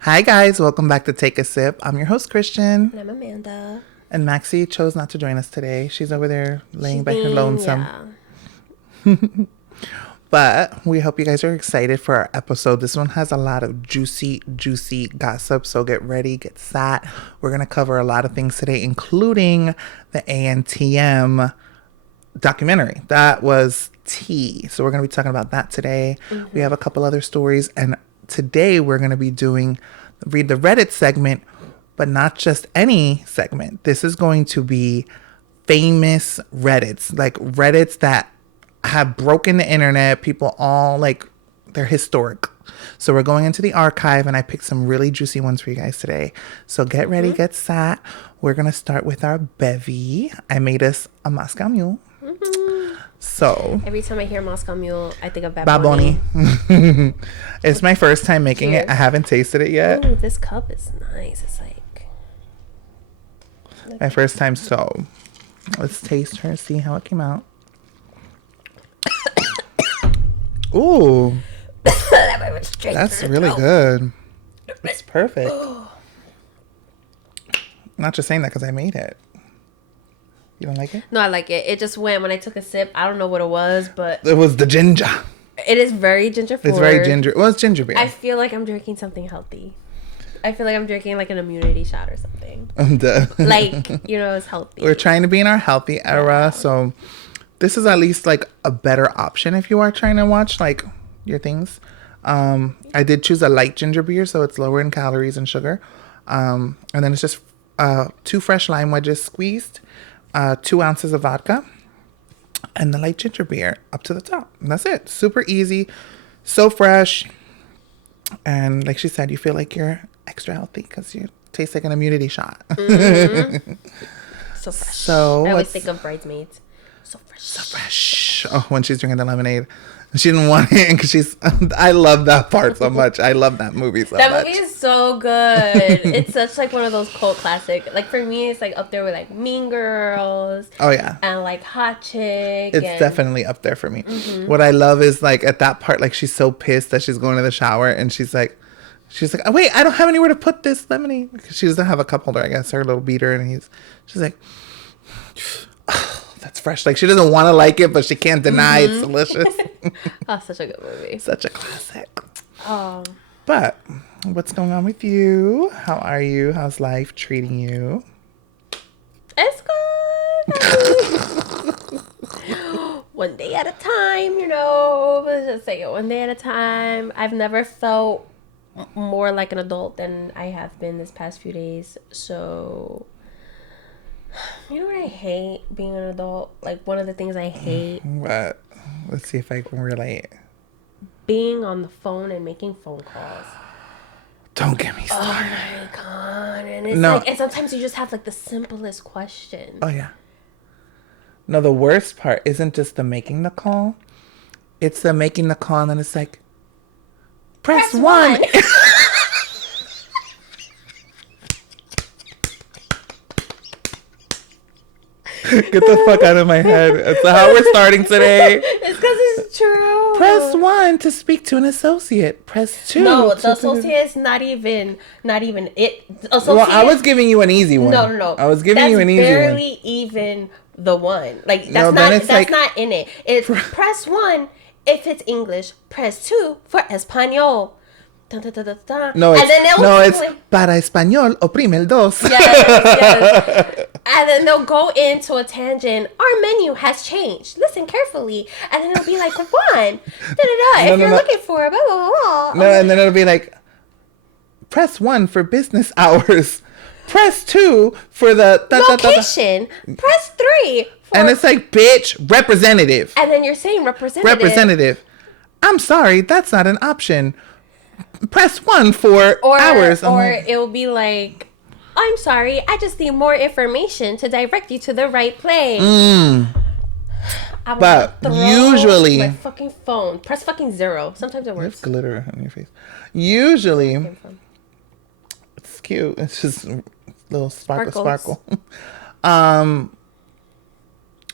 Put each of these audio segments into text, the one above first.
Hi guys, welcome back to Take a Sip. I'm your host Christian, And I'm Amanda. and Maxie chose not to join us today. She's over there laying She's by her lonesome. yeah. But we hope you guys are excited for our episode. This one has a lot of juicy gossip. So get ready, get sat. We're gonna cover a lot of things today, including the ANTM documentary. That was tea. So we're gonna be talking about that today. We have a couple other stories, and today we're gonna be doing read the Reddit segment, but not just any segment. This is going to be famous Reddits, like Reddits that have broken the internet. People all like, they're historic. So we're going into the archive, and I picked some really juicy ones for you guys today. So get ready, get sat. We're gonna start with our bevy. I made us a Moscow Mule. So Every time I hear Moscow Mule, I think of Bad Baboni. Bunny. It's my first time making it. Cheers. I haven't tasted it yet. Ooh, this cup is nice. It's like My first time. So let's taste her, see how it came out. Ooh, that's really good. It's perfect. Not just saying that because I made it. You don't like it? No, I like it. It just went when I took a sip. I don't know what it was, but It was the ginger. it is very ginger forward. It's very ginger. Well, it's ginger beer. I feel like I'm drinking something healthy. I feel like I'm drinking like an immunity shot or something. Duh. Like, it's healthy. We're trying to be in our healthy era, so this is at least like a better option if you are trying to watch like your things. I did choose a light ginger beer, so it's lower in calories and sugar. And then it's just 2 fresh lime wedges squeezed, 2 ounces of vodka, and the light ginger beer up to the top. And that's it. Super easy, so fresh. And like she said, you feel like you're extra healthy because you taste like an immunity shot. So fresh. So I always think of Bridesmaids. So fresh. So fresh. Oh, when she's drinking the lemonade. She didn't want it because I love that part so much. I love that movie so much. That movie is so good. It's such like one of those cult classic. Like for me, it's like up there with like Mean Girls. Oh yeah. And like Hot Chick. It's definitely up there for me. What I love is like at that part, like she's so pissed that she's going to the shower and she's like, oh, wait, I don't have anywhere to put this lemonade. Because she doesn't have a cup holder, I guess, her little beater, and she's like, oh, that's fresh. Like she doesn't want to like it, but she can't deny it's delicious. Oh, such a good movie. Such a classic. Um, But what's going on with you? How are you? How's life treating you? it's good. One day at a time, Let's just say it one day at a time. I've never felt more like an adult than I have been this past few days. So, you know what I hate being an adult? Like, one of the things I hate What? Let's see if I can relate. being on the phone and making phone calls. Don't get me Oh started. my god. And it's No. like, and sometimes you just have like the simplest questions. Oh, yeah. No, the worst part isn't just the making the call. It's the making the call and then it's like, press one. Get the fuck out of my head. That's how we're starting today. It's because it's true. Press 1 to speak to an associate. Press 2. No, the associate is not even it. Associate, Well, I was giving you an easy one. No. I was giving you an easy one. That's barely even the one. Like No, that's then it's not in it. It's press 1 if it's English. Press 2 for Espanol. Dun, dun, dun, dun, dun. No, and then it's para español, oprime el dos. Yes. And then they'll go into a tangent. Our menu has changed. Listen carefully. And then it'll be like, 1. If you're looking for blah, blah, blah. No, and then it'll be like, press 1 for business hours. Press 2 for the... Location. Press 3 for... And it's like, bitch, representative. And then you're saying Representative. I'm sorry, that's not an option. Press 1 for hours. Or it'll be like, I'm sorry, I just need more information to direct you to the right place. But usually... my fucking phone. Press fucking 0. Sometimes it works. There's glitter on your face. Usually... It's cute. It's just a little sparkle.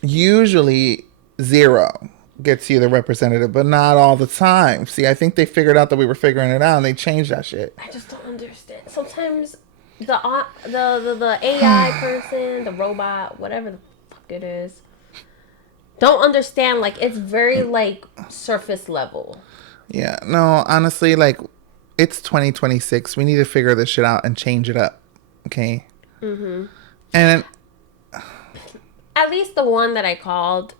Usually 0. gets you the representative, but not all the time. See, I think they figured out that we were figuring it out, and they changed that shit. I just don't understand. Sometimes the AI person, the robot, whatever the fuck it is, don't understand. Like, it's very like surface level. Yeah, no, honestly, like, it's 2026. We need to figure this shit out and change it up. Okay. And At least the one that I called,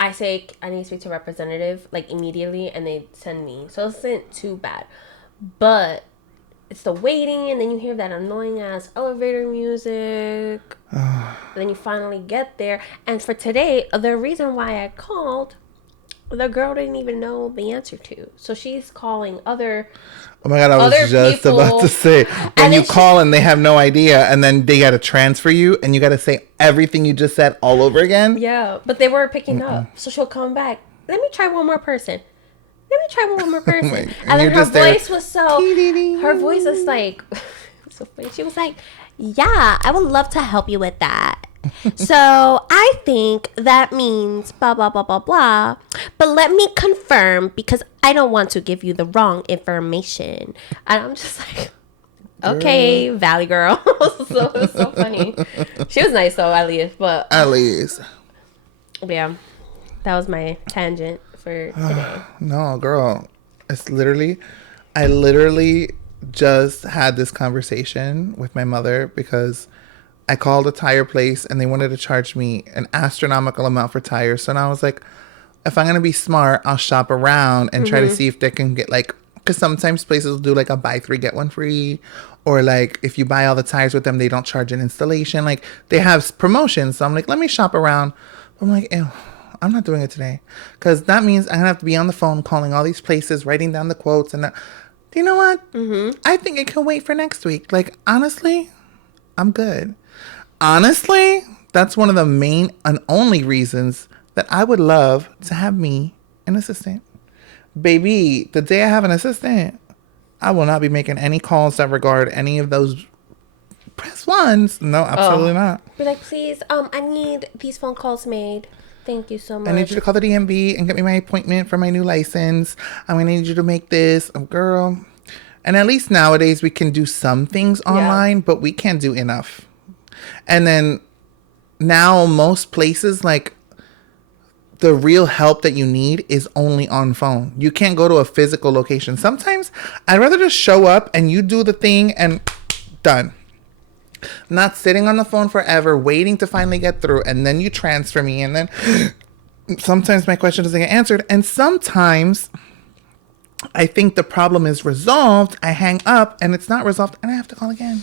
I say I need to speak to a representative like immediately, and they send me. So it isn't too bad, but it's the waiting, and then you hear that annoying ass elevator music. Then you finally get there, and for today, the reason why I called, the girl didn't even know the answer to, so she's calling other. oh my God, I was just people, about to say, when you call and they have no idea, and then they got to transfer you, and you got to say everything you just said all over again. Yeah, but they weren't picking up, so she'll come back. Let me try one more person. And then her voice was so. Her voice is like, so funny. She was like, "Yeah, I would love to help you with that. So I think that means blah blah blah blah blah. But let me confirm because I don't want to give you the wrong information." And I'm just like, "Okay, Valley girl." So it was so funny. She was nice though, at least. But yeah, that was my tangent for today. No, girl. It's I literally just had this conversation with my mother because I called a tire place and they wanted to charge me an astronomical amount for tires. So now I was like, if I'm going to be smart, I'll shop around and try to see if they can get like, because sometimes places will do like a buy three, get one free. Or like if you buy all the tires with them, they don't charge an installation. Like they have promotions. So I'm like, let me shop around. I'm like, ew. I'm not doing it today because that means I'm going to have to be on the phone calling all these places, writing down the quotes. And you know what? I think it can wait for next week. Like, honestly, I'm good. Honestly, that's one of the main and only reasons that I would love to have me an assistant. Baby, the day I have an assistant, I will not be making any calls that regard any of those press ones. No, absolutely not. Be like, please, I need these phone calls made. Thank you so much. I need you to call the DMV and get me my appointment for my new license. I'm going to need you to make this. Oh, girl. And at least nowadays we can do some things online, but we can't do enough. And then now most places, like the real help that you need is only on phone. You can't go to a physical location. Sometimes I'd rather just show up and you do the thing and done. Not sitting on the phone forever, waiting to finally get through, and then you transfer me, and then sometimes my question doesn't get answered, and sometimes I think the problem is resolved, I hang up, and it's not resolved, and I have to call again.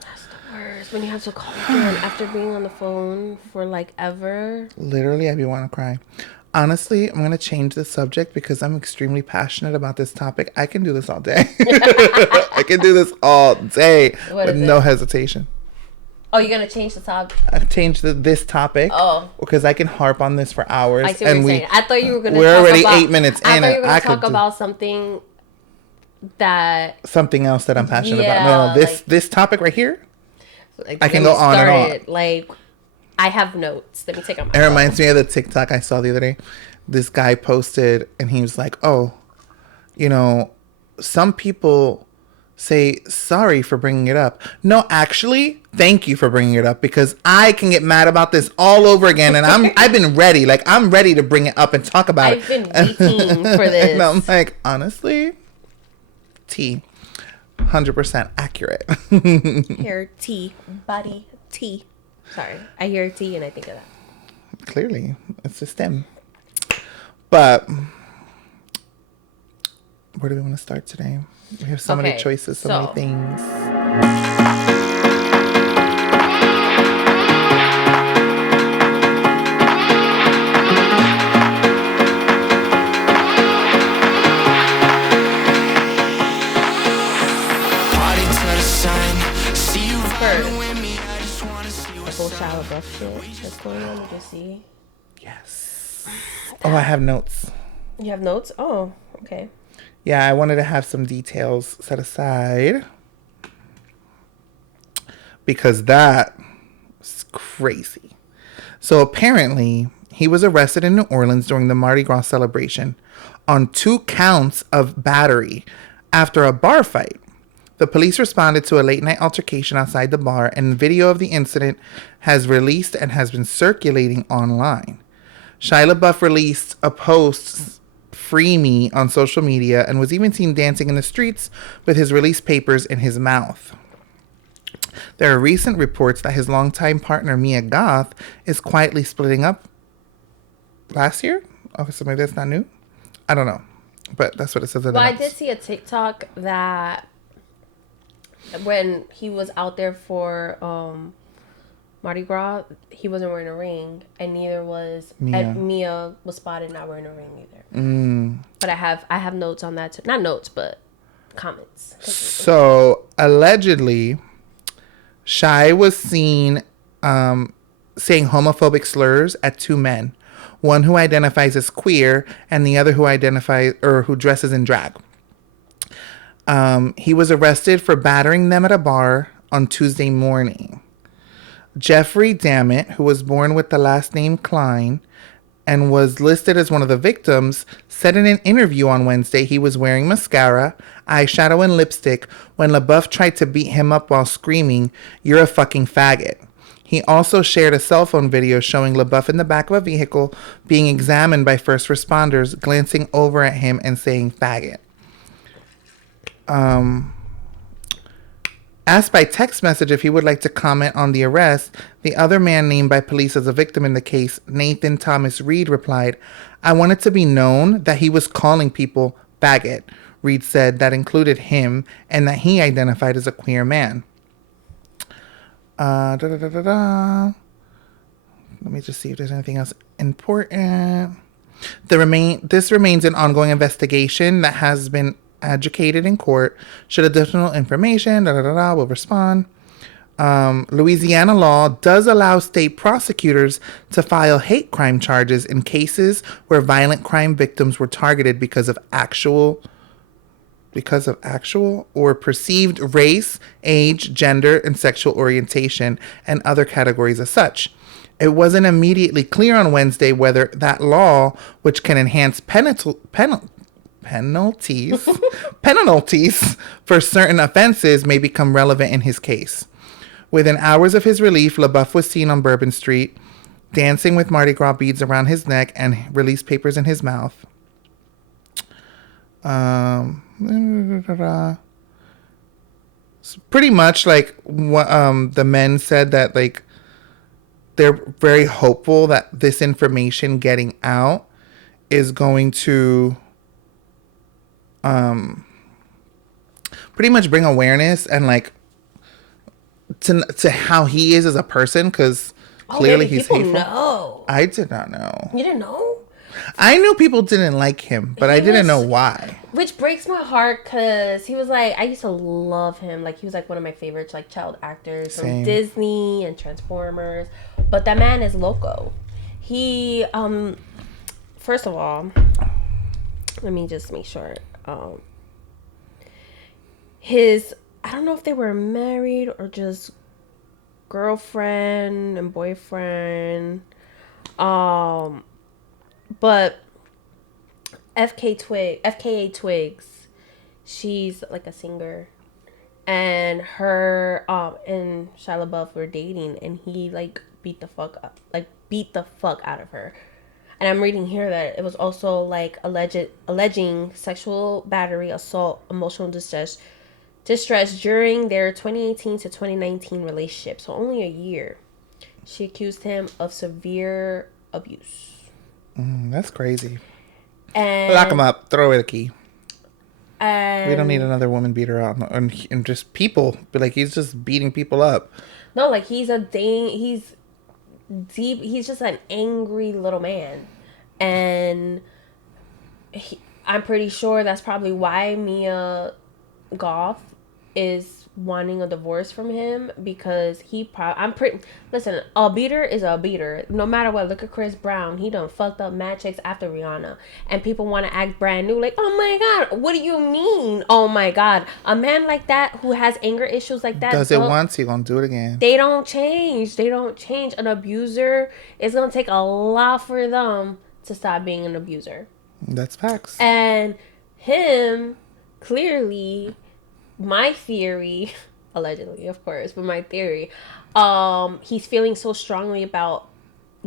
That's the worst, when you have to call again after being on the phone for like ever. Literally, I'd be wanting to cry. Honestly, I'm going to change the subject because I'm extremely passionate about this topic. I can do this all day. I can do this all day with no hesitation. Oh, you're going to change the topic? I've changed this topic. Oh. Because I can harp on this for hours. I see what you're saying. I thought you were going to We're already 8 minutes in. I thought you were going to talk about something something else that I'm passionate about. No, this topic right here, like, I can go on and on. Like, I have notes. Let me take on my It reminds me of the TikTok I saw the other day. This guy posted and he was like, oh, you know, some people say sorry for bringing it up. No, actually, thank you for bringing it up because I can get mad about this all over again. And I've been ready. Like, I'm ready to bring it up and talk about it. I've been waiting for this. And I'm like, honestly, T, 100% accurate. Hair T, body T. Sorry, I hear T and I think of that. Clearly, it's a stem. But where do we want to start today? We have so many choices, so many things. Shower buff shit that's going on. You can see. Yes. Oh, I have notes. You have notes? Oh, okay. Yeah, I wanted to have some details set aside because that is crazy. So apparently, he was arrested in New Orleans during the Mardi Gras celebration on 2 counts of battery after a bar fight. The police responded to a late-night altercation outside the bar, and video of the incident has released and has been circulating online. Shia LaBeouf released a post, "Free Me," on social media and was even seen dancing in the streets with his release papers in his mouth. There are recent reports that his longtime partner, Mia Goth, is quietly splitting up last year. Okay, so maybe that's not new. I don't know. But that's what it says in the Well, I notes. did see a TikTok that when he was out there for Mardi Gras, he wasn't wearing a ring, and neither was Mia was spotted not wearing a ring either. But I have notes on that too. Not notes, but comments. So allegedly, Shai was seen saying homophobic slurs at 2 men, one who identifies as queer and the other who identifies or who dresses in drag. He was arrested for battering them at a bar on Tuesday morning. Jeffrey Dammit, who was born with the last name Klein and was listed as one of the victims, said in an interview on Wednesday he was wearing mascara, eyeshadow, and lipstick when LaBeouf tried to beat him up while screaming, "You're a fucking faggot." He also shared a cell phone video showing LaBeouf in the back of a vehicle being examined by first responders, glancing over at him and saying faggot. Asked by text message if he would like to comment on the arrest, the other man named by police as a victim in the case, Nathan Thomas Reed, replied, "I want it to be known that he was calling people faggot." Reed said that included him and that he identified as a queer man. Let me just see if there's anything else important. This remains an ongoing investigation that has been adjudicated in court. Should additional information, will respond. Louisiana law does allow state prosecutors to file hate crime charges in cases where violent crime victims were targeted because of actual or perceived race, age, gender, and sexual orientation, and other categories as such. It wasn't immediately clear on Wednesday whether that law, which can enhance penalties for certain offenses, may become relevant in his case. Within hours of his relief, LaBeouf was seen on Bourbon Street, dancing with Mardi Gras beads around his neck and release papers in his mouth. Pretty much like what the men said, that like they're very hopeful that this information getting out is going to pretty much bring awareness and like to how he is as a person, because clearly he's hateful. Know. I did not know. You didn't know? I knew people didn't like him, but I didn't know why. Which breaks my heart, because he was like, I used to love him. Like, he was like one of my favorites, like child actors from Disney and Transformers. But that man is loco. He, first of all, let me just make sure. I don't know if they were married or just girlfriend and boyfriend. But FKA Twigs, she's like a singer, and her and Shia LaBeouf were dating, and he like beat the fuck out of her. And I'm reading here that it was also like alleging sexual battery, assault, emotional distress during their 2018 to 2019 relationship. So only a year. She accused him of severe abuse. That's crazy. And lock him up. Throw away the key. And we don't need another woman beater out and just people. But like, he's just beating people up. No, like he's deep. He's just an angry little man, and I'm pretty sure that's probably why Mia Goth is wanting a divorce from him because listen, a beater is a beater no matter what. Look at Chris Brown. He done fucked up mad chicks after Rihanna, and people want to act brand new like, oh my god, what do you mean, oh my god? A man like that who has anger issues like that Does it once, he gonna do it again. They don't change. An abuser, it's gonna take a lot for them to stop being an abuser. That's facts. And him, clearly, my theory, allegedly, of course, but my theory, he's feeling so strongly about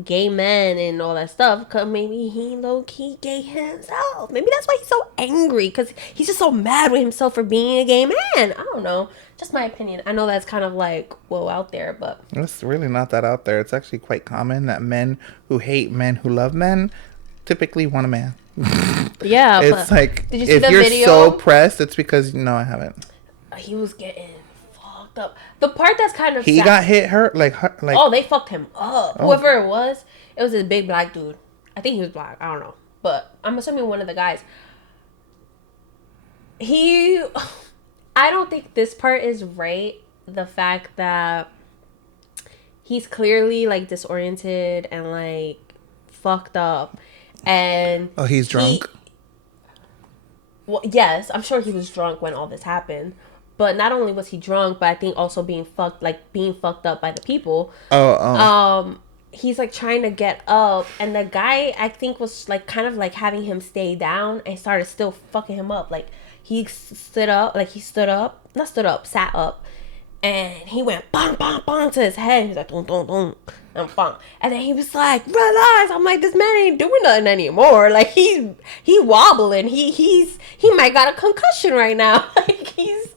gay men and all that stuff because maybe he low-key gay himself. Maybe that's why he's so angry, because he's just so mad with himself for being a gay man. I don't know. Just my opinion. I know that's kind of like, whoa, out there, but it's really not that out there. It's actually quite common that men who hate men who love men typically want a man. Yeah. It's like, did you see if the you're video? so pressed, it's because, no, I haven't. He was getting fucked up. The part that's kind of he sad, got hit hurt like oh, they fucked him up. Whoever it was a big black dude. I think he was black. I don't know, but I'm assuming one of the guys. I don't think this part is right. The fact that he's clearly like disoriented and like fucked up, and he's drunk. Well, yes, I'm sure he was drunk when all this happened. But not only was he drunk, but I think also being fucked up by the people. He's like trying to get up, and the guy I think was like kind of like having him stay down and started still fucking him up. Like he sat up, and he went bang bang bang to his head. He's like dun dun dun and bang, and then he was like, relax. I'm like, this man ain't doing nothing anymore. Like he wobbling. He might got a concussion right now. Like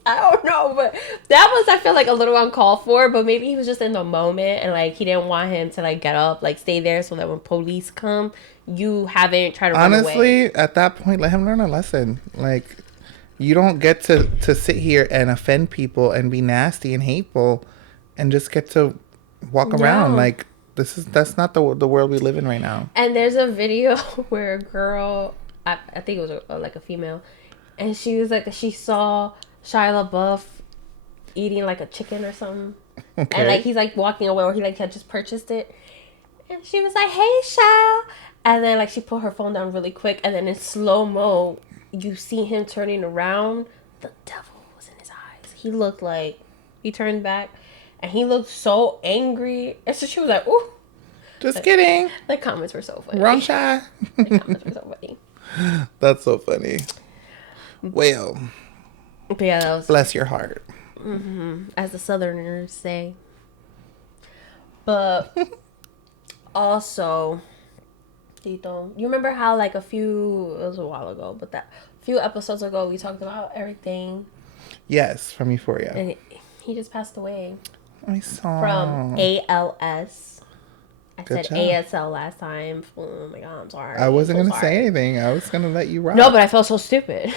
I don't know, but that was, I feel like, a little uncalled for. But maybe he was just in the moment, and like he didn't want him to like get up, like stay there, so that when police come, you haven't tried to run away. Honestly, at that point, let him learn a lesson. Like, you don't get to sit here and offend people and be nasty and hateful, and just get to walk around. Like, that's not the world we live in right now. And there's a video where a girl, I think it was like a female, and she was like, she saw Shia LaBeouf eating like a chicken or something. Okay. And like he's like walking away, or he like had just purchased it, and she was like, hey Shia, and then like she put her phone down really quick, and then in slow-mo you see him turning around. The devil was in his eyes. He looked like he turned back, and he looked so angry, and so she was like, ooh, just kidding. The comments were so funny. Wrong Shia. The comments were so funny. That's so funny. Well, but yeah, that was, bless your heart. Mm-hmm, as the Southerners say. But also, Tito, you remember how like it was a while ago, but that few episodes ago we talked about everything. Yes, from Euphoria. And he just passed away. I saw. From ALS. I Good said job. ASL last time. Oh my god, I'm sorry. I wasn't going to say anything. I was going to let you rock. No, but I felt so stupid.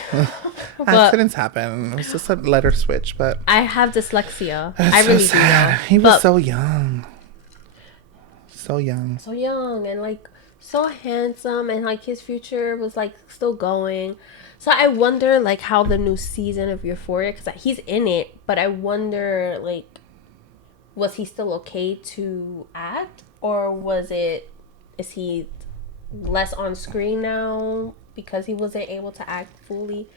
Accidents happen. It was just a letter switch, but I have dyslexia. I really do know. He was so young. So young. So young and like so handsome, and like his future was like still going. So I wonder like how the new season of Euphoria, because he's in it, but I wonder like, was he still okay to act? Or is he less on screen now because he wasn't able to act fully?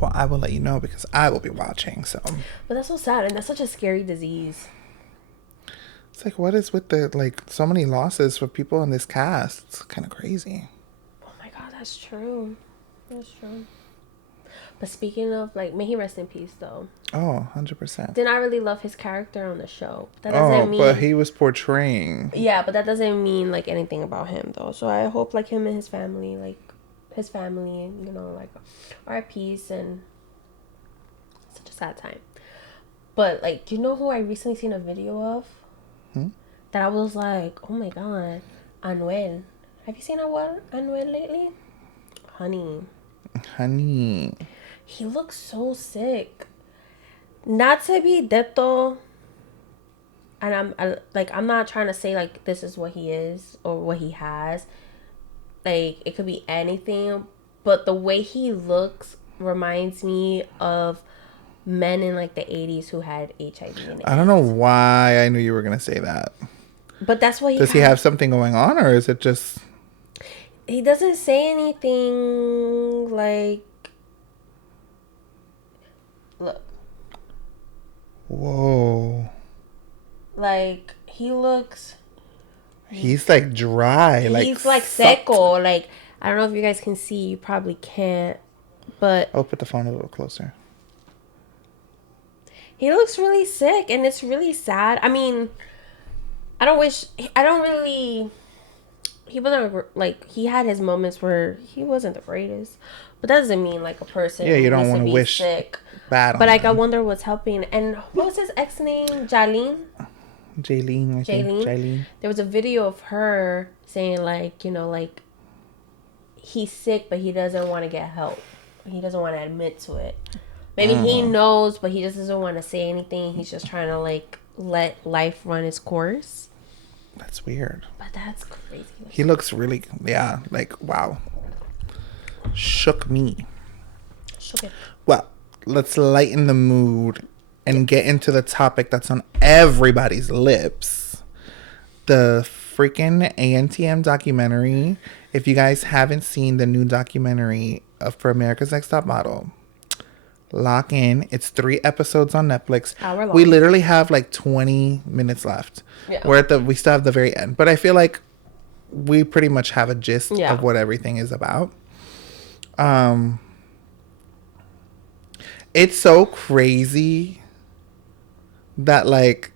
Well, I will let you know because I will be watching, so. But that's so sad, and that's such a scary disease. It's like, what is with so many losses for people in this cast? It's kind of crazy. Oh my god, that's true. That's true. But speaking of, like, may he rest in peace, though. Oh, 100%. Didn't I really love his character on the show? That doesn't mean... but he was portraying... Yeah, but that doesn't mean, like, anything about him, though. So I hope, like, him and his family, like, you know, like, are at peace, and such a sad time. But, like, do you know who I recently seen a video of? That I was like, oh my god, Anuel. Have you seen Anuel lately? Honey. He looks so sick. Not to be deto, and I'm not trying to say like this is what he is or what he has. Like, it could be anything, but the way he looks reminds me of men in like the 80s who had HIV and I don't know AIDS. why I knew you were gonna say that. But that's what he Does he had. have something going on, or is it just? He doesn't say anything like, look, Whoa. like he looks, He's like dry, like he's like sucked. seco. Like, I don't know if you guys can see, you probably can't, but I'll put the phone a little closer. he looks really sick and it's really sad. I mean, I don't really, he wasn't like, he had his moments where he wasn't the greatest, but that doesn't mean like a person Yeah, you don't needs to want to be wish sick. bad But on like, I them. wonder what's helping. And what was his ex name? Jalene? Jaylene, I think. Jaylene? Jaylene. There was a video of her saying like, you know, like he's sick, but he doesn't want to get help. He doesn't want to admit to it. Maybe he knows, but he just doesn't want to say anything. He's just trying to like let life run its course. That's weird. But that's crazy. He looks really, yeah, like, wow. Shook me. Okay. Well, let's lighten the mood and get into the topic that's on everybody's lips. The freaking ANTM documentary. If you guys haven't seen the new documentary for America's Next Top Model, lock in. It's 3 episodes on Netflix. Hour long. We literally have like 20 minutes left. Yeah. We still have the very end. But I feel like we pretty much have a gist Yeah. of what everything is about. It's so crazy that like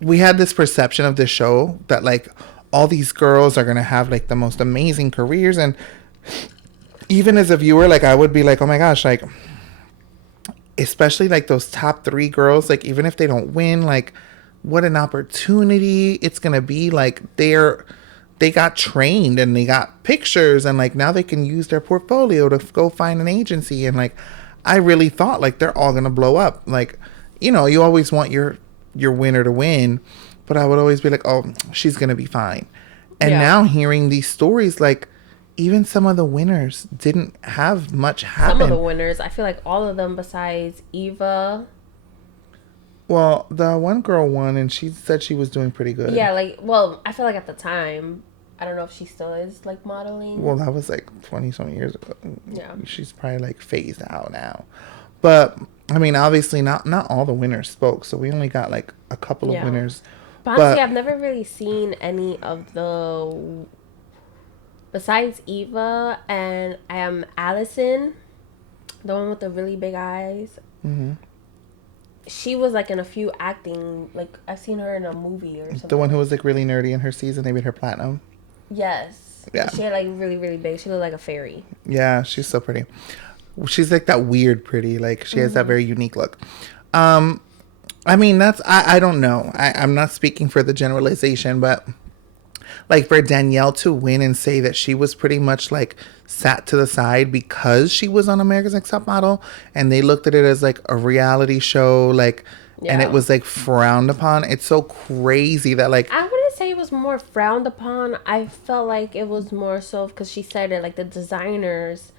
we had this perception of this show that like all these girls are gonna have like the most amazing careers, and even as a viewer, like I would be like, oh my gosh, like especially like those top 3 girls, like even if they don't win, like what an opportunity it's gonna be. Like they got trained and they got pictures, and like now they can use their portfolio to go find an agency. And like I really thought like they're all gonna blow up. Like, you know, you always want your winner to win, but I would always be like, oh, she's gonna be fine. And Yeah. now hearing these stories, like even some of the winners didn't have much happen. Some of the winners, I feel like all of them besides Eva. Well, the one girl won, and she said she was doing pretty good. Yeah, like, well, I feel like at the time, I don't know if she still is like modeling. Well, that was like 20-something years ago. Yeah. She's probably like phased out now. But I mean, obviously not all the winners spoke, so we only got like a couple of Yeah. winners. But honestly, I've never really seen any of the, besides Eva and Allison, the one with the really big eyes. Mm-hmm. She was like in a few acting, like I've seen her in a movie or something. The one who was like really nerdy in her season, they made her platinum. Yes. Yeah. She had like really, really big. She looked like a fairy. Yeah, she's so pretty. She's like that weird pretty, like she has that very unique look. I mean, I don't know. I'm not speaking for the generalization, but like for Danielle to win and say that she was pretty much like sat to the side because she was on America's Next Top Model, and they looked at it as like a reality show, like, and Yeah. it was like frowned upon. It's so crazy that like, I wouldn't say it was more frowned upon. I felt like it was more so because she said it like the designers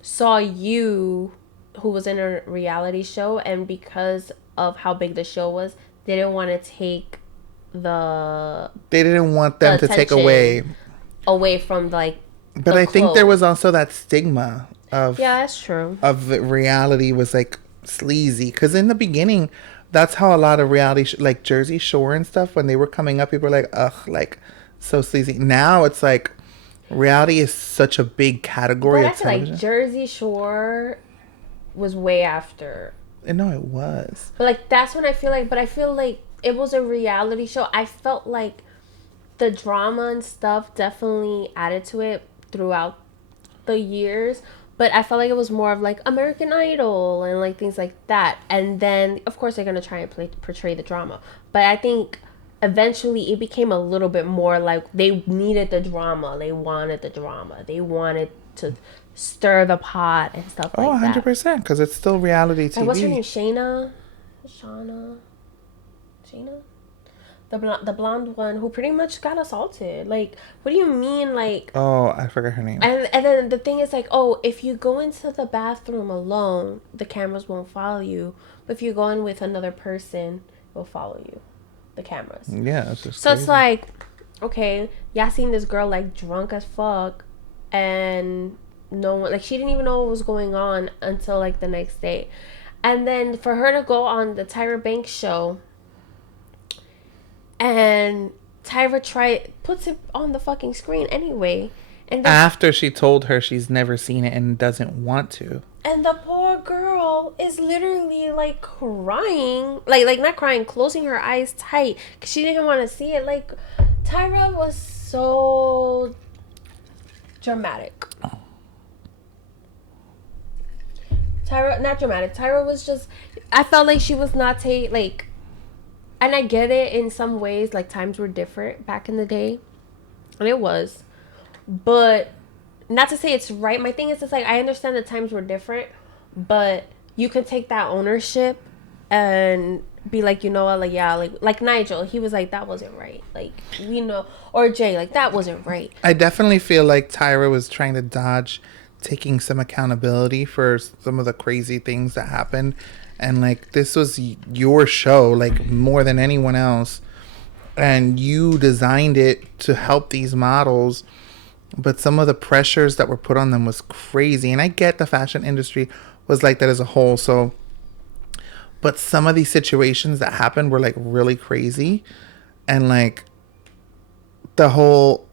saw you, who was in a reality show, and because of how big the show was, they didn't want to take they didn't want them to take away. from like. But the I think there clothes. was also that stigma of Yeah, that's true. of reality was like sleazy, because in the beginning that's how a lot of reality like Jersey Shore and stuff, when they were coming up, people were like, ugh, like so sleazy. Now it's like reality is such a big category But I of feel television. like Jersey Shore was way after. And no, it was. But like that's when I feel like, but I feel like it was a reality show. I felt like the drama and stuff definitely added to it throughout the years. But I felt like it was more of like American Idol and like things like that. And then of course they're gonna try and portray the drama. But I think eventually it became a little bit more like they needed the drama. They wanted the drama. They wanted to stir the pot and stuff like that. 100%, because it's still reality TV. And what's her name? Shayna? Shayna? the blonde one who pretty much got assaulted. Like, what do you mean, like? Oh, I forgot her name. And then the thing is like, oh, if you go into the bathroom alone, the cameras won't follow you. But if you go in with another person, it'll follow you. The cameras. Yeah, it's just So crazy. it's like, okay, y'all seen this girl like drunk as fuck, and no one, like, she didn't even know what was going on until like the next day. And then for her to go on the Tyra Banks show, and Tyra puts it on the fucking screen anyway. And after she told her she's never seen it and doesn't want to. And the poor girl is literally like crying, like not crying, closing her eyes tight because she didn't want to see it. Like, Tyra was so dramatic. Oh. Tyra, not dramatic. Tyra was just. I felt like she was not like. And I get it in some ways. Like, times were different back in the day, and it was, but. Not to say it's right. My thing is, it's like, I understand the times were different, but you can take that ownership and be like, you know what, like, yeah, like Nigel, he was like, that wasn't right. Like, we know, or Jay, like, that wasn't right. I definitely feel like Tyra was trying to dodge taking some accountability for some of the crazy things that happened. And like, this was your show, like, more than anyone else. And you designed it to help these models. But some of the pressures that were put on them was crazy. And I get the fashion industry was like that as a whole. So, but some of these situations that happened were like really crazy. And like the whole,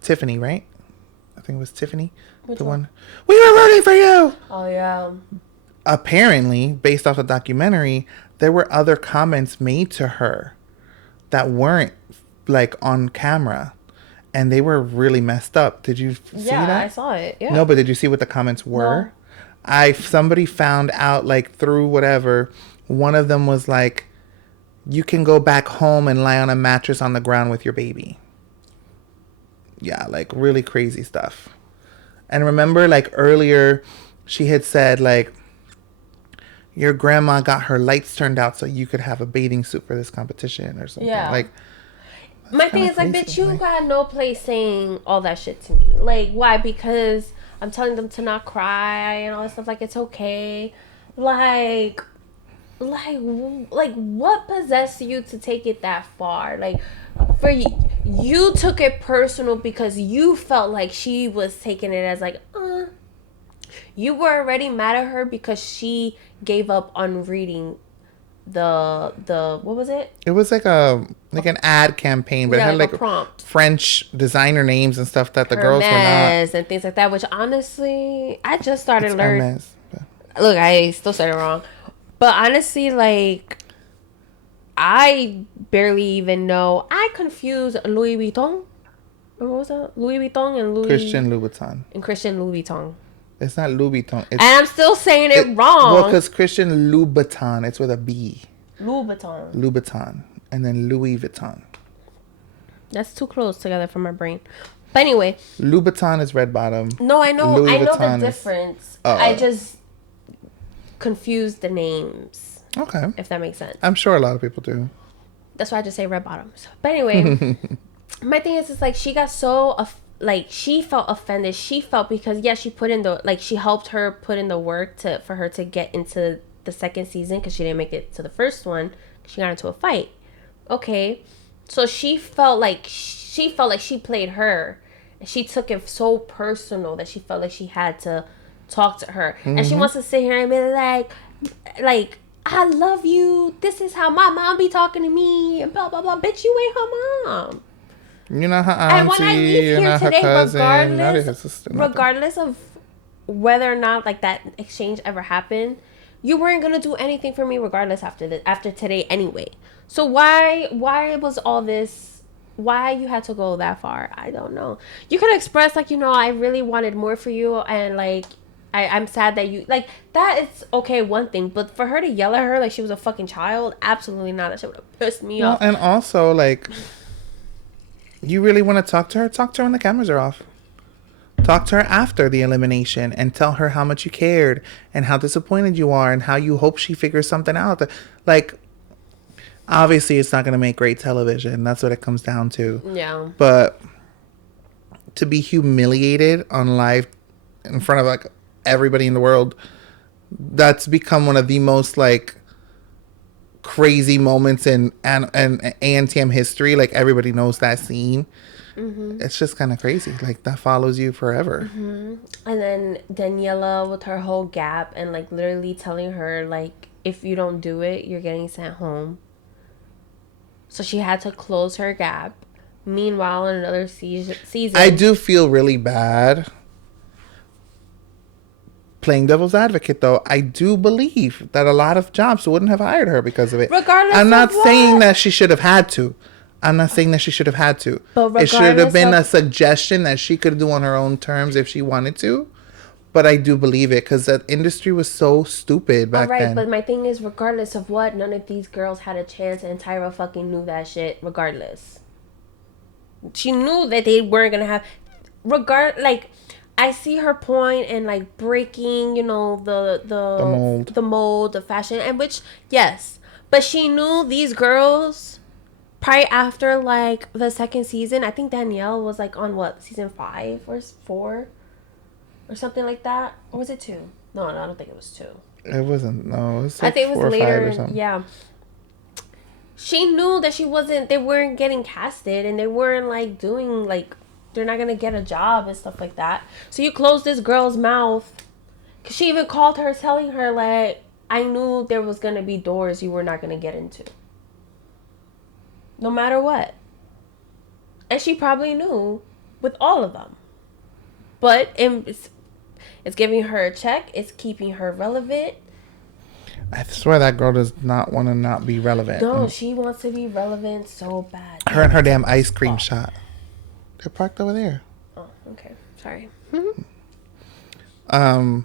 Tiffany, right? I think it was Tiffany. Which the one? one. We were rooting for you. Oh, yeah. Apparently, based off the documentary, there were other comments made to her that weren't like on camera. And they were really messed up. Did you see that? Yeah, I saw it. Yeah. No, but did you see what the comments were? No. Somebody found out, like, through whatever. One of them was like, you can go back home and lie on a mattress on the ground with your baby. Yeah, like, really crazy stuff. And remember, like, earlier, she had said, like, your grandma got her lights turned out so you could have a bathing suit for this competition or something. Yeah. Like, my thing is, like, bitch, you got no place saying all that shit to me. Like, why? Because I'm telling them to not cry and all that stuff. Like, it's okay. Like, what possessed you to take it that far? Like, for you took it personal because you felt like she was taking it as like, you were already mad at her because she gave up on reading the what was it? It was like an ad campaign, but it had like a prompt. French designer names and stuff that the girls were not, and things like that. Which honestly, I just started learning. Look, I still said it wrong, but honestly, like, I barely even know. I confuse Louis Vuitton. What was that? Louis Vuitton and Christian Louboutin. And Christian Louis Vuitton. It's not Louis Vuitton. And I'm still saying it wrong. Well, because Christian Louboutin, it's with a B. Louboutin. Louboutin. And then Louis Vuitton. That's too close together for my brain. But anyway. Louboutin is red bottom. No, I know. I know the difference. I just confused the names. Okay. If that makes sense. I'm sure a lot of people do. That's why I just say red bottoms. But anyway. My thing is, it's like, she got so... like, she felt offended. She felt because, yeah, she put in the, like, she helped her put in the work for her to get into the second season because she didn't make it to the first one. She got into a fight. Okay. So she felt like she played her. And she took it so personal that she felt like she had to talk to her. Mm-hmm. And she wants to sit here and be like, I love you. This is how my mom be talking to me. And blah, blah, blah. Bitch, you ain't her mom. You're not her auntie. And when I leave here today, regardless of whether or not like that exchange ever happened, you weren't gonna do anything for me regardless after today anyway. So why was all this? Why you had to go that far? I don't know. You could express like, I really wanted more for you, and like I'm sad that you like that. It's okay, one thing, but for her to yell at her like she was a fucking child, absolutely not. That shit would have pissed me off. And also like. You really want to talk to her? Talk to her when the cameras are off. Talk to her after the elimination and tell her how much you cared and how disappointed you are and how you hope she figures something out. Like, Obviously, it's not going to make great television. That's what it comes down to. Yeah. But to be humiliated on live in front of like everybody in the world, that's become one of the most like crazy moments in and ANTM history. Like everybody knows that scene. It's just kind of crazy. Like that follows you forever. And then Daniela with her whole gap and like literally telling her like if you don't do it, you're getting sent home. So she had to close her gap. Meanwhile, in another season, I do feel really bad playing devil's advocate, though. I do believe that a lot of jobs wouldn't have hired her because of it. Regardless I'm not of what? saying that she should have had to. I'm not saying that she should have had to. But It should have been regardless a suggestion that she could do on her own terms if she wanted to. But I do believe it because that industry was so stupid back Alright, then. but my thing is, regardless of what, none of these girls had a chance, and Tyra fucking knew that shit. Regardless, she knew that they weren't gonna have. Like, I see her point in like breaking, you know, The mold. the mold, the fashion, and which yes, but she knew these girls. Probably after like the second season, I think Danielle was like on what season 5 or 4 or something like that, or was it 2? No, I don't think it was 2. It wasn't. No, it was I like think it 4 was or 5 later. or something. Yeah. She knew that they weren't getting casted and they weren't like doing like, they're not gonna get a job and stuff like that. So you close this girl's mouth. Cause she even called her telling her like, I knew there was gonna be doors you were not gonna get into. No matter what. And she probably knew with all of them. But it's giving her a check. It's keeping her relevant. I swear that girl does not want to not be relevant. No, she wants to be relevant so bad. Her and her damn ice cream shop. They're parked over there. Oh, okay. Sorry. Her and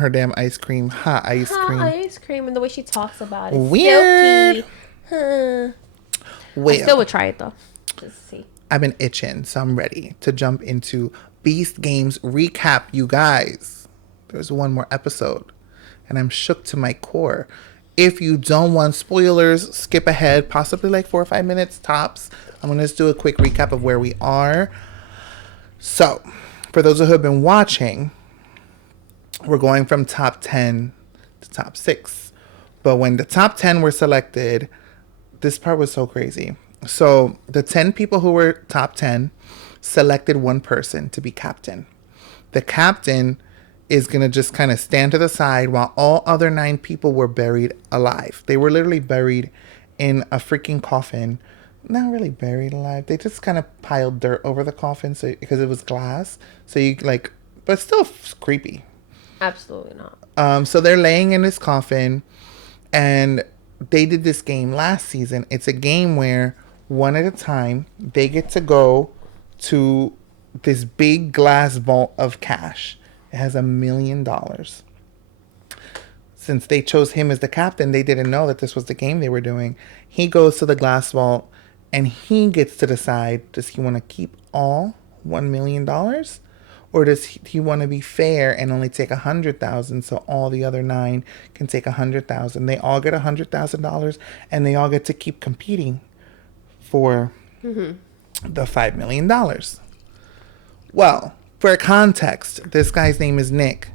her damn ice cream, hot ice cream. Ice cream and the way she talks about it. Weird. Silky. Huh. Well, I still would try it though. Just to see. I've been itching, so I'm ready to jump into Beast Games recap, you guys. There's one more episode, and I'm shook to my core. If you don't want spoilers, skip ahead, possibly like 4 or 5 minutes tops. I'm going to just do a quick recap of where we are. So, for those who have been watching, we're going from top 10 to top 6. But when the top 10 were selected, this part was so crazy. So the 10 people who were top 10 selected one person to be captain. The captain is going to just kind of stand to the side while all other 9 people were buried alive. They were literally buried in a freaking coffin. Not really buried alive. They just kind of piled dirt over the coffin so because it was glass. So you like, but still creepy. Absolutely not. So they're laying in this coffin, and they did this game last season. It's a game where one at a time they get to go to this big glass vault of cash. It has $1 million. Since they chose him as the captain, they didn't know that this was the game they were doing. He goes to the glass vault, and he gets to decide, does he want to keep all $1 million? Or does he want to be fair and only take 100,000 so all the other 9 can take 100,000? They all get $100,000 and they all get to keep competing for the $5 million. Well, for context, this guy's name is Nick.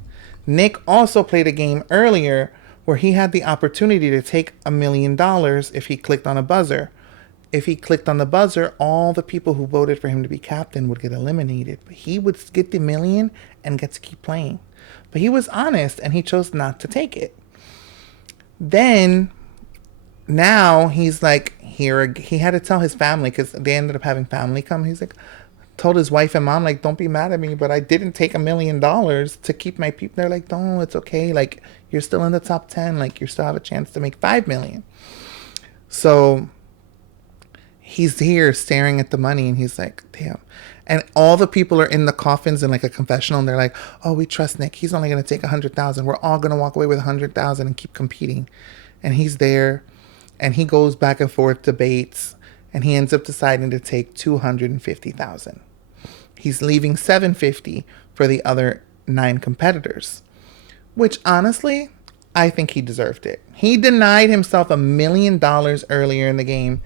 Nick also played a game earlier where he had the opportunity to take $1 million if he clicked on a buzzer. If he clicked on the buzzer, all the people who voted for him to be captain would get eliminated. But he would get the $1 million and get to keep playing. But he was honest and he chose not to take it. Then, now he's like, here, he had to tell his family because they ended up having family come. He's like, told his wife and mom, like, don't be mad at me, but I didn't take $1 million to keep my people. They're like, no, it's okay. Like, you're still in the top 10. Like, you still have a chance to make $5 million. So he's here staring at the money and he's like, damn. And all the people are in the coffins in like a confessional and they're like, oh, we trust Nick. He's only going to take 100,000. We're all going to walk away with 100,000 and keep competing. And he's there and he goes back and forth, debates, and he ends up deciding to take 250,000. He's leaving 750 for the other 9 competitors, which honestly, I think he deserved it. He denied himself $1 million earlier in the game,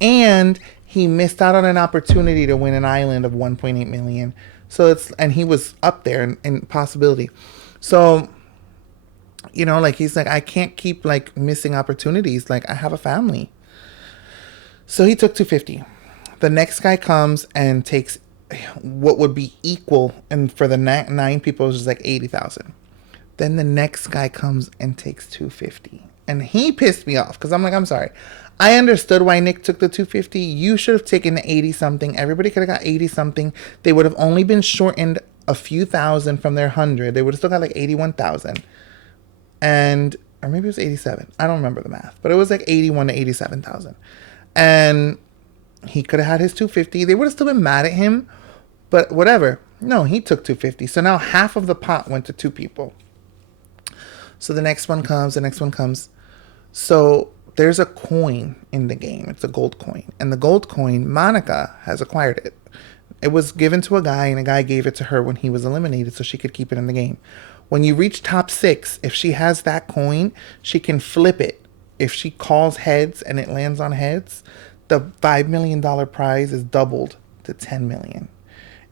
and he missed out on an opportunity to win an island of 1.8 million. So and he was up there in possibility. So, like he's like, I can't keep like missing opportunities. Like I have a family. So he took 250. The next guy comes and takes what would be equal, and for the nine people, it was just like 80,000. Then the next guy comes and takes 250. And he pissed me off because I'm like, I'm sorry. I understood why Nick took the 250. You should have taken the 80 something. Everybody could have got 80 something. They would have only been shortened a few thousand from their 100. They would have still got like 81,000. Or maybe it was 87. I don't remember the math, but it was like 81 to 87,000. And he could have had his 250. They would have still been mad at him, but whatever. No, he took 250. So now half of the pot went to two people. So the next one comes. So there's a coin in the game. It's a gold coin. And the gold coin, Monica has acquired it. It was given to a guy, and a guy gave it to her when he was eliminated so she could keep it in the game. When you reach top 6, if she has that coin, she can flip it. If she calls heads and it lands on heads, the $5 million prize is doubled to 10 million.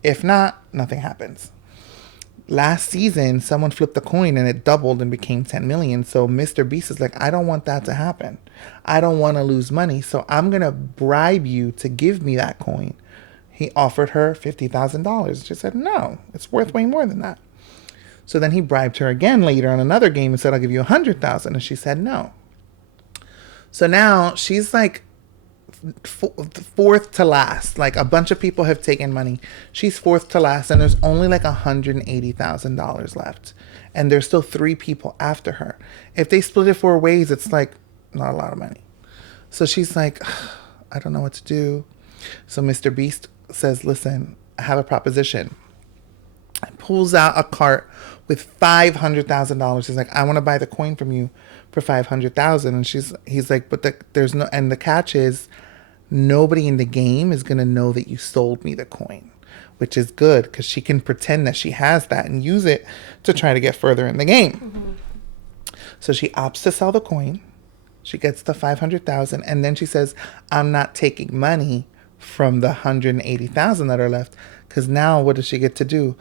If not, nothing happens. Last season, someone flipped the coin and it doubled and became 10 million. So Mr. Beast is like, I don't want that to happen. I don't want to lose money. So I'm going to bribe you to give me that coin. He offered her $50,000. She said, no, it's worth way more than that. So then he bribed her again later on another game and said, I'll give you 100,000. And she said, no. So now she's like fourth to last. Like a bunch of people have taken money. She's fourth to last, and there's only like $180,000 left, and there's still 3 people after her. If they split it 4 ways, it's like not a lot of money. So she's like, I don't know what to do. So Mr. Beast says, listen, I have a proposition. And pulls out a cart with $500,000. He's like, I want to buy the coin from you for $500,000. And he's like, but there's no, and the catch is nobody in the game is going to know that you sold me the coin, which is good because she can pretend that she has that and use it to try to get further in the game. Mm-hmm. So she opts to sell the coin. She gets the 500,000, and then she says, I'm not taking money from the 180,000 that are left, because now what does she get to do?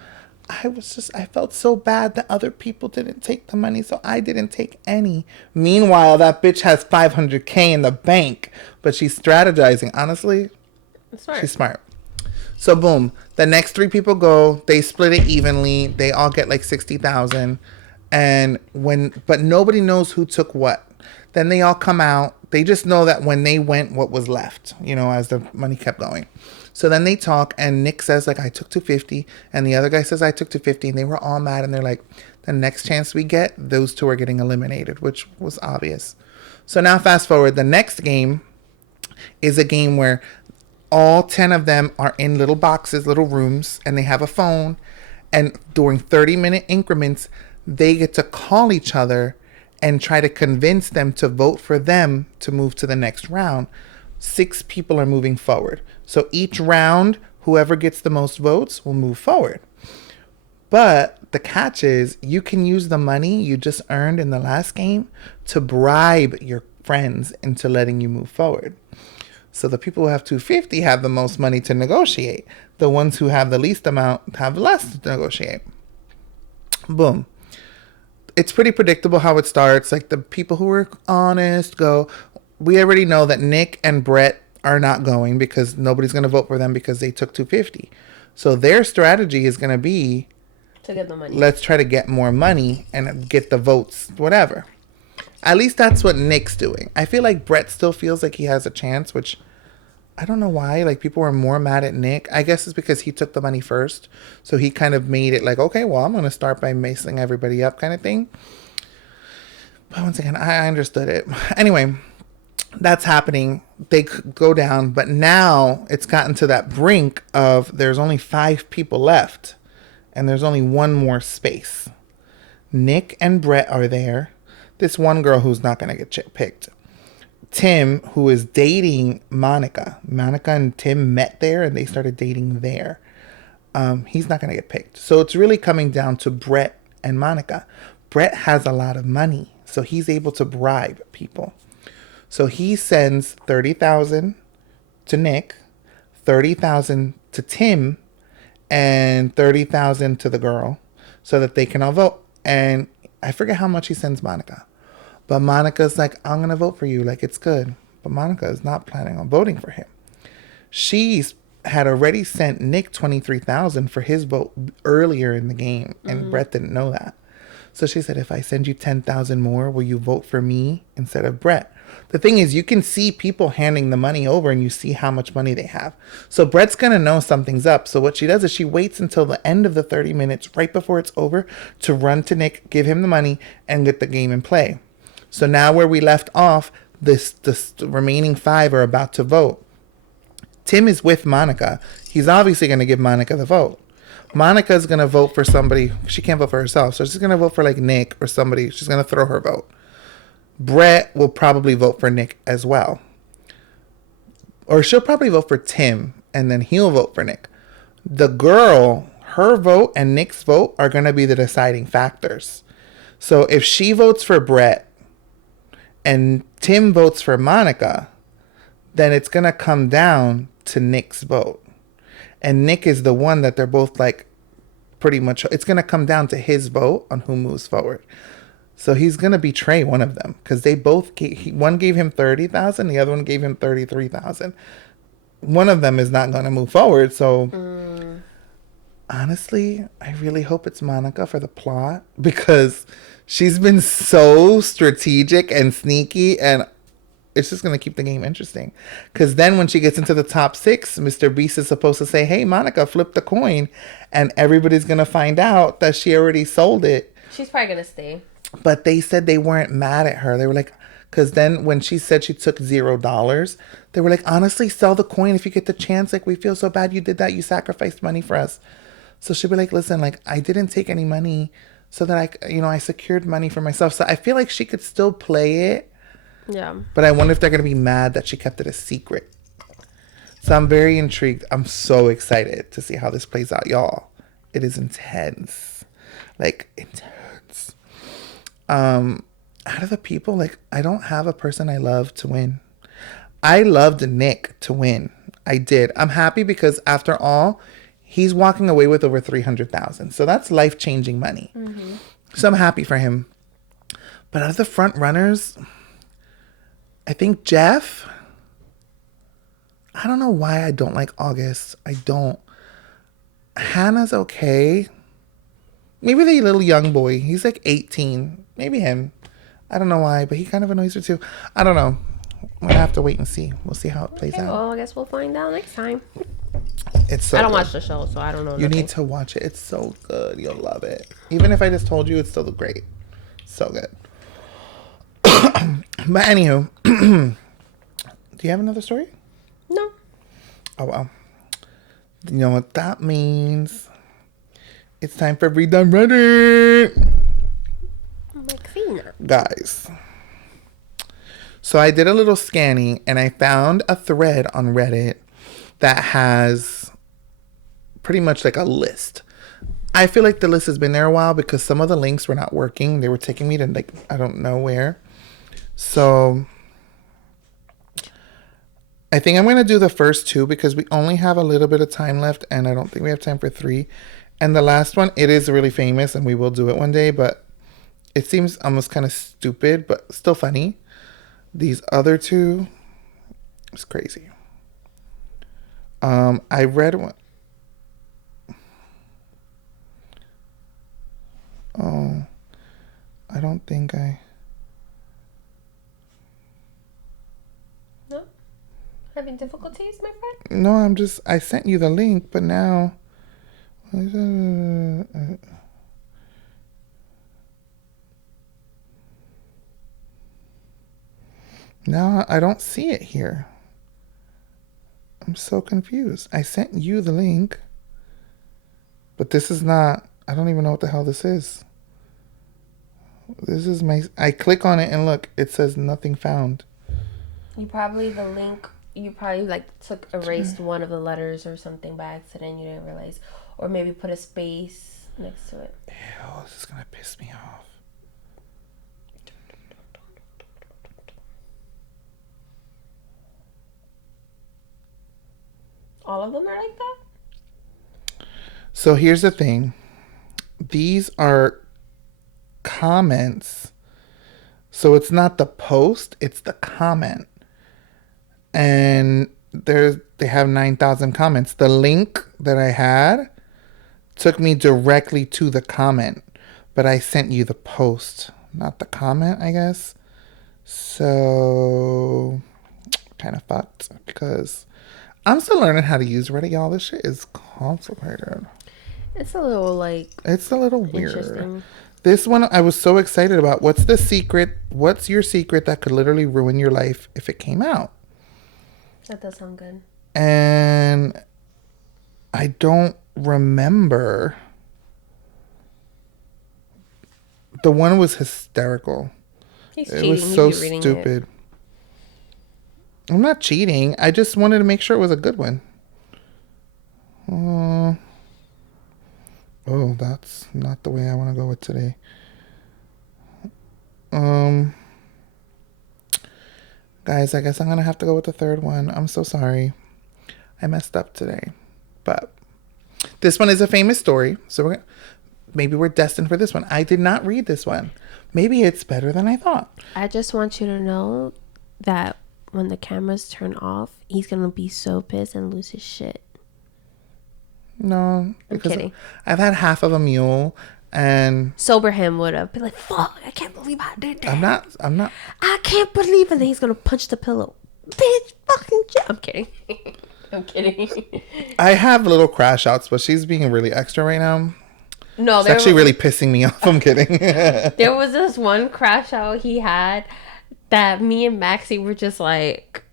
I felt so bad that other people didn't take the money, so I didn't take any. Meanwhile, that bitch has 500K in the bank, but she's strategizing. Honestly, she's smart. So boom, the next 3 people go. They split it evenly. They all get like 60,000, but nobody knows who took what. Then they all come out. They just know that when they went, what was left, as the money kept going. So then they talk, and Nick says, like, I took 250, and the other guy says, I took 250, and they were all mad, and they're like, the next chance we get, those 2 are getting eliminated, which was obvious. So now fast forward, the next game is a game where all 10 of them are in little boxes, little rooms, and they have a phone, and during 30-minute increments, they get to call each other and try to convince them to vote for them to move to the next round. 6 people are moving forward. So each round, whoever gets the most votes will move forward. But the catch is you can use the money you just earned in the last game to bribe your friends into letting you move forward. So the people who have 250 have the most money to negotiate. The ones who have the least amount have less to negotiate. Boom. It's pretty predictable how it starts. Like the people who are honest go, we already know that Nick and Brett are not going because nobody's going to vote for them because they took 250. So their strategy is going to be to get the money. Let's try to get more money and get the votes, whatever. At least that's what Nick's doing. I feel like Brett still feels like he has a chance, which I don't know why. Like people were more mad at Nick. I guess it's because he took the money first. So he kind of made it like, okay, well, I'm going to start by macing everybody up kind of thing. But once again, I understood it. Anyway, that's happening. They go down, but now it's gotten to that brink of there's only 5 people left and there's only 1 more space. Nick and Brett are there. This one girl who's not going to get picked. Tim, who is dating Monica. Monica and Tim met there and they started dating there. He's not going to get picked. So it's really coming down to Brett and Monica. Brett has a lot of money, so he's able to bribe people. So he sends 30,000 to Nick, 30,000 to Tim, and 30,000 to the girl, so that they can all vote. And I forget how much he sends Monica, but Monica's like, I'm gonna vote for you, like it's good. But Monica is not planning on voting for him. She's had already sent Nick 23,000 for his vote earlier in the game, and Brett didn't know that. So she said, if I send you 10,000 more, will you vote for me instead of Brett? The thing is, you can see people handing the money over and you see how much money they have. So Brett's going to know something's up. So what she does is she waits until the end of the 30 minutes, right before it's over, to run to Nick, give him the money, and get the game in play. So now where we left off, this remaining 5 are about to vote. Tim is with Monica. He's obviously going to give Monica the vote. Monica's going to vote for somebody. She can't vote for herself. So she's going to vote for like Nick or somebody. She's going to throw her vote. Brett will probably vote for Nick as well. Or she'll probably vote for Tim and then he'll vote for Nick. The girl, her vote and Nick's vote are going to be the deciding factors. So if she votes for Brett and Tim votes for Monica, then it's going to come down to Nick's vote. And Nick is the one that they're both like pretty much, it's going to come down to his vote on who moves forward. So he's going to betray one of them because they both, one gave him 30,000, the other one gave him 33,000. One of them is not going to move forward. So honestly, I really hope it's Monica for the plot because she's been so strategic and sneaky, and it's just going to keep the game interesting. Because then when she gets into the top 6, Mr. Beast is supposed to say, hey, Monica, flip the coin. And everybody's going to find out that she already sold it. She's probably going to stay. But they said they weren't mad at her. They were like, because then when she said she took $0, they were like, honestly, sell the coin if you get the chance. Like, we feel so bad you did that. You sacrificed money for us. So she'd be like, listen, like, I didn't take any money so that I secured money for myself. So I feel like she could still play it. Yeah. But I wonder if they're going to be mad that she kept it a secret. So I'm very intrigued. I'm so excited to see how this plays out, y'all. It is intense. Like, intense. Out of the people, like, I don't have a person I love to win. I loved Nick to win. I did. I'm happy because after all, he's walking away with over 300,000. So that's life-changing money. Mm-hmm. So I'm happy for him. But out of the front runners, I think Jeff. I don't know why I don't like August. I don't. Hannah's okay. Maybe the little young boy. He's like 18. Maybe him. I don't know why, but he kind of annoys her too. I don't know. We'll have to wait and see. We'll see how it plays out. Well, I guess we'll find out next time. It's so I don't good. watch the show, so I don't know. You need to watch it. It's so good. You'll love it. Even if I just told you, it's still great. So good. But anywho, do you have another story? No. Oh, well. You know what that means? It's time for Read on Reddit. Guys. So I did a little scanning and I found a thread on Reddit that has pretty much like a list. I feel like the list has been there a while because some of the links were not working. They were taking me to like, I don't know where. So I think I'm going to do the first 2 because we only have a little bit of time left and I don't think we have time for 3. And the last one, it is really famous and we will do it one day, but it seems almost kind of stupid, but still funny. These other 2, it's crazy. I read one. Oh, I don't think I... No? Having difficulties, my friend? No, I sent you the link, but now... Now I don't see it here. I'm so confused. I sent you the link, but this is not... I don't even know what the hell this is. This is my... I click on it and look, it says nothing found. You probably like erased one of the letters or something by accident. You didn't realize. Or maybe put a space next to it. Ew, this is going to piss me off. All of them are like that? So here's the thing. These are comments. So it's not the post, it's the comment. And they have 9,000 comments. The link that I had took me directly to the comment, but I sent you the post, not the comment, I guess. So kind of fucked because I'm still learning how to use Reddit, y'all. This shit is complicated. It's a little It's a little weird. This one I was so excited about. What's the secret? What's your secret that could literally ruin your life if it came out? That does sound good. And I don't remember. The one was hysterical. It was so stupid. I'm not cheating. I just wanted to make sure it was a good one. Oh, that's not the way I want to go with today. Guys, I guess I'm going to have to go with the third one. I'm so sorry. I messed up today. But this one is a famous story. So maybe we're destined for this one. I did not read this one. Maybe it's better than I thought. I just want you to know that when the cameras turn off, he's going to be so pissed and lose his shit. No. I'm kidding. I've had half of a mule and... Sober him would have been like, fuck, I can't believe I did that. I'm not. I can't believe it. And then he's going to punch the pillow. Bitch, fucking shit. I'm kidding. I'm kidding. I have little crash outs, but she's being really extra right now. No, it's actually really pissing me off. I'm kidding. There was this one crash out he had that me and Maxie were just like...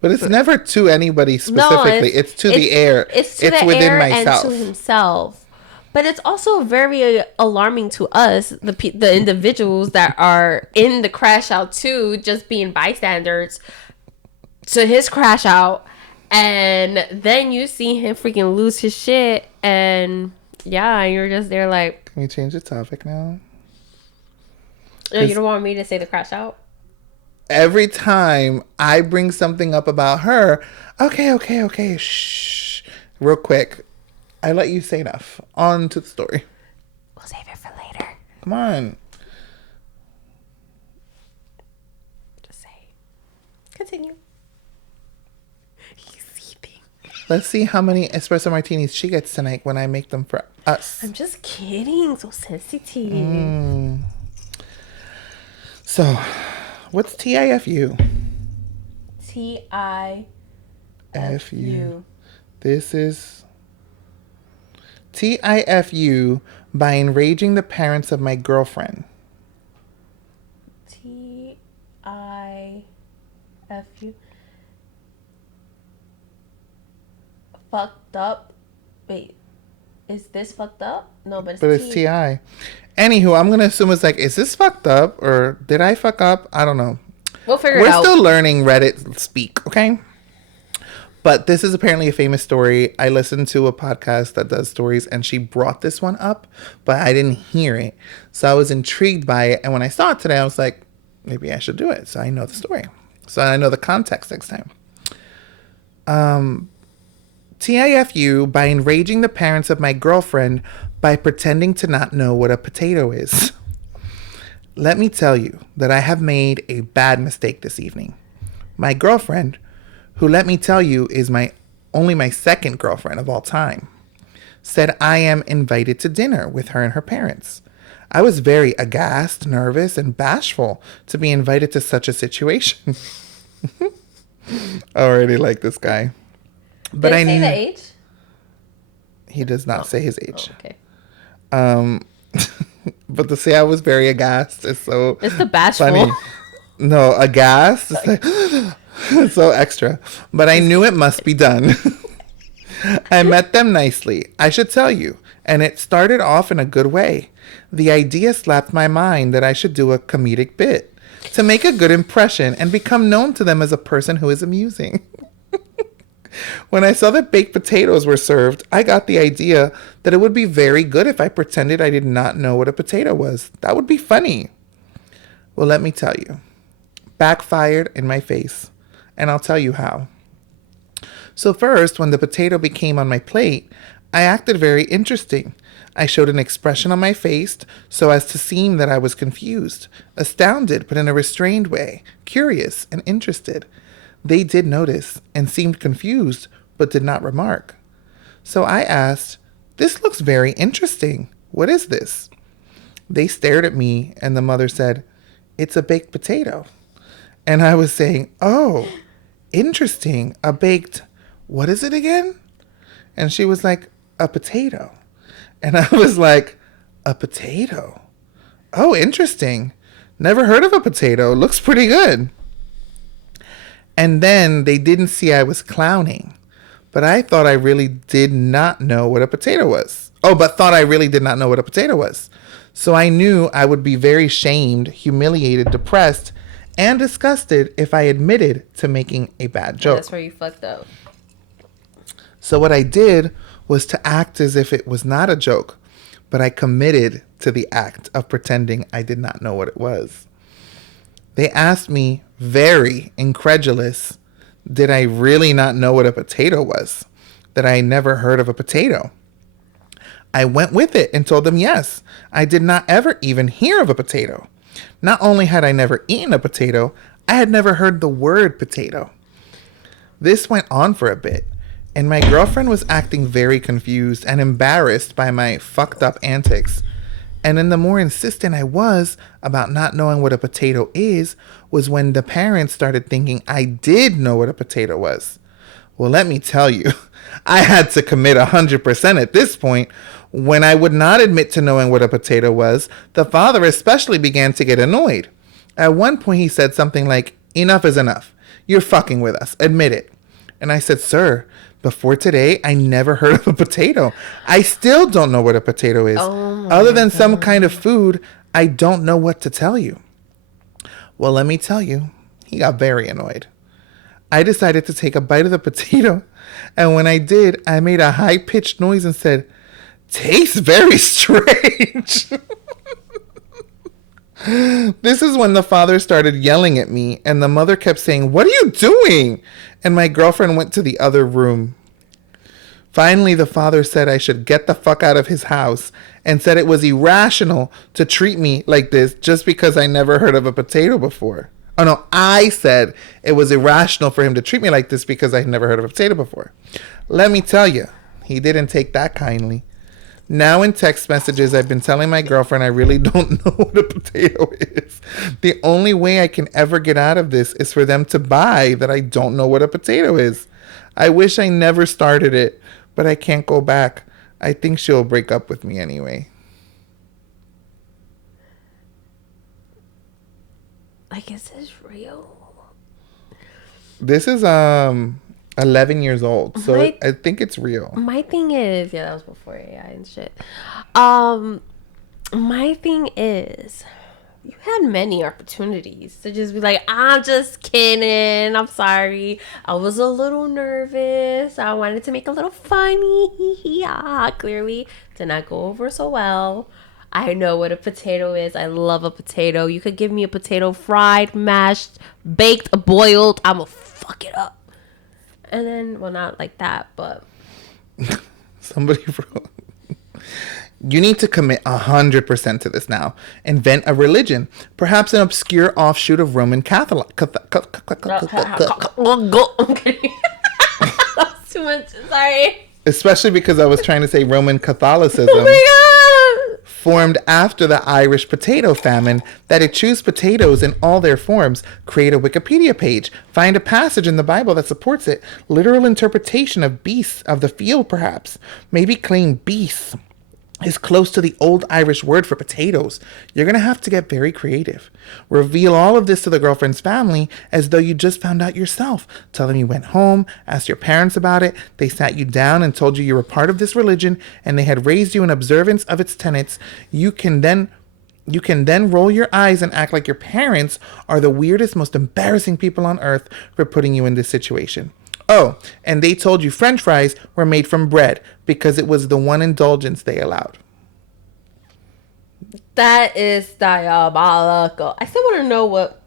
But it's never to anybody specifically. No, it's to the air. It's to the within air myself. And to himself. But it's also very alarming to us, the individuals that are in the crash out too, just being bystanders to his crash out. And then you see him freaking lose his shit. And yeah, you're just there like... Can we change the topic now? No, you don't want me to say the crash out? Every time I bring something up about her, okay, shh. Real quick. I let you say enough. On to the story. We'll save it for later. Come on. Just say. Continue. He's sleeping. Let's see how many espresso martinis she gets tonight when I make them for us. I'm just kidding. So sensitive. So, what's TIFU? TIFU. This is TIFU by enraging the parents of my girlfriend. TIFU. Fucked up. Wait. Is this fucked up? No, but it's TI. Anywho, I'm going to assume it's like, is this fucked up? Or did I fuck up? I don't know. We'll figure it out. We're still learning Reddit speak, okay? But this is apparently a famous story. I listened to a podcast that does stories, and she brought this one up, but I didn't hear it. So I was intrigued by it. And when I saw it today, I was like, maybe I should do it. So I know the story. So I know the context next time. TIFU by enraging the parents of my girlfriend by pretending to not know what a potato is. Let me tell you that I have made a bad mistake this evening. My girlfriend, who let me tell you is only my second girlfriend of all time, said I am invited to dinner with her and her parents. I was very aghast, nervous, and bashful to be invited to such a situation. I already like this guy. But Did he say the age? He does not say his age. Oh, okay. But to say I was very aghast is so... It's the bashful. Funny. No, aghast. It's like... It's so extra. But I knew it must be done. I met them nicely, I should tell you. And it started off in a good way. The idea slapped my mind that I should do a comedic bit to make a good impression and become known to them as a person who is amusing. When I saw that baked potatoes were served, I got the idea that it would be very good if I pretended I did not know what a potato was. That would be funny. Well, let me tell you. Backfired in my face. And I'll tell you how. So, first, when the potato became on my plate, I acted very interesting. I showed an expression on my face so as to seem that I was confused, astounded, but in a restrained way, curious and interested. They did notice and seemed confused, but did not remark. So I asked, "This looks very interesting. What is this?" They stared at me, and the mother said, "It's a baked potato." And I was saying, "Oh, interesting. A baked, what is it again?" And she was like, "A potato." And I was like, "A potato? Oh, interesting. Never heard of a potato. Looks pretty good." And then they didn't see I was clowning. But I thought I really did not know what a potato was. Oh, but thought I really did not know what a potato was. So I knew I would be very shamed, humiliated, depressed, and disgusted if I admitted to making a bad Yeah, joke. that's where you fucked up. So what I did was to act as if it was not a joke, but I committed to the act of pretending I did not know what it was. They asked me, very incredulous, did I really not know what a potato was? That I never heard of a potato? I went with it and told them yes, I did not ever even hear of a potato. Not only had I never eaten a potato, I had never heard the word potato. This went on for a bit, and my girlfriend was acting very confused and embarrassed by my fucked up antics. And then the more insistent I was about not knowing what a potato is, was when the parents started thinking I did know what a potato was. Well, let me tell you, I had to commit 100% at this point. When I would not admit to knowing what a potato was, the father especially began to get annoyed. At one point, he said something like, "Enough is enough. You're fucking with us. Admit it." And I said, "Sir, before today, I never heard of a potato. I still don't know what a potato is. Other than some kind of food, I don't know what to tell you." Well, let me tell you, he got very annoyed. I decided to take a bite of the potato, and when I did, I made a high-pitched noise and said, "Tastes very strange." This is when the father started yelling at me, and the mother kept saying, "What are you doing?" And my girlfriend went to the other room. Finally, the father said I should get the fuck out of his house and said it was irrational to treat me like this just because I never heard of a potato before. Oh no, I said it was irrational for him to treat me like this because I had never heard of a potato before. Let me tell you, he didn't take that kindly. Now in text messages, I've been telling my girlfriend I really don't know what a potato is. The only way I can ever get out of this is for them to buy that I don't know what a potato is. I wish I never started it, but I can't go back. I think she'll break up with me anyway. Like, is this real? This is 11 years old, so I think it's real. My thing is, yeah, that was before AI and shit. My thing is, you had many opportunities to just be like, "I'm just kidding. I'm sorry. I was a little nervous. I wanted to make a little funny." Yeah, clearly did not go over so well. I know what a potato is. I love a potato. You could give me a potato fried, mashed, baked, boiled. I'ma fuck it up. And then, well, not like that, but Somebody wrote, "You need to commit 100% to this now. Invent a religion, perhaps an obscure offshoot of Roman Catholic." Okay. That's too much. Sorry. Especially because I was trying to say Roman Catholicism. Oh my god. Formed after the Irish potato famine, that it chews potatoes in all their forms. Create a Wikipedia page. Find a passage in the Bible that supports it. Literal interpretation of beasts of the field, perhaps. Maybe claim beasts is close to the old Irish word for potatoes. You're going to have to get very creative. Reveal all of this to the girlfriend's family as though you just found out yourself. Tell them you went home, asked your parents about it, they sat you down and told you you were part of this religion and they had raised you in observance of its tenets. You can then roll your eyes and act like your parents are the weirdest, most embarrassing people on earth for putting you in this situation. Oh, and they told you French fries were made from bread because it was the one indulgence they allowed. That is diabolical. I still want to know what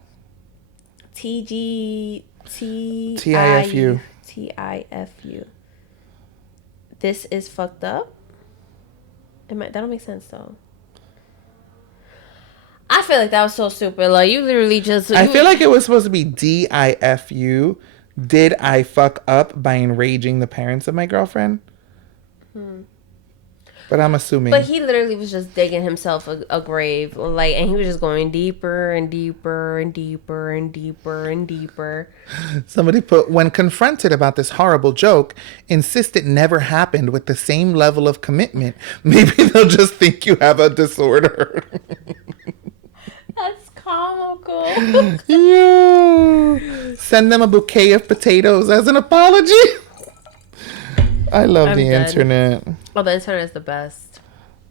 TIFU TIFU. This is fucked up. That don't make sense though. I feel like that was so stupid. Like you literally just. I feel like it was supposed to be DIFU. Did I fuck up by enraging the parents of my girlfriend? But I'm assuming. But he literally was just digging himself a grave, like, and he was just going deeper and deeper and deeper and deeper and deeper. Somebody put, when confronted about this horrible joke, insist it never happened with the same level of commitment. Maybe they'll just think you have a disorder. That's comical. Yeah. Send them a bouquet of potatoes as an apology. I love the internet. Oh, the internet is the best.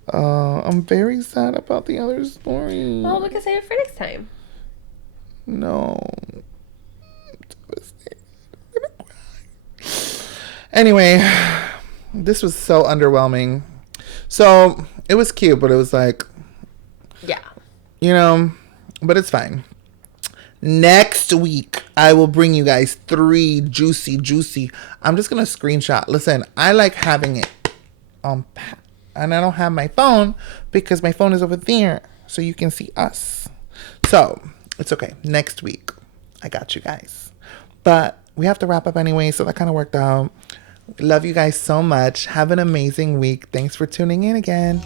I'm very sad about the other story. Well, we can save it for next time. No. Anyway, this was so underwhelming. So, it was cute, but it was like... Yeah. You know, but it's fine. Next week, I will bring you guys 3 juicy. I'm just going to screenshot. Listen, I like having it on and I don't have my phone because my phone is over there so you can see us. So, it's okay. Next week, I got you guys. But we have to wrap up anyway, so that kind of worked out. Love you guys so much. Have an amazing week. Thanks for tuning in again.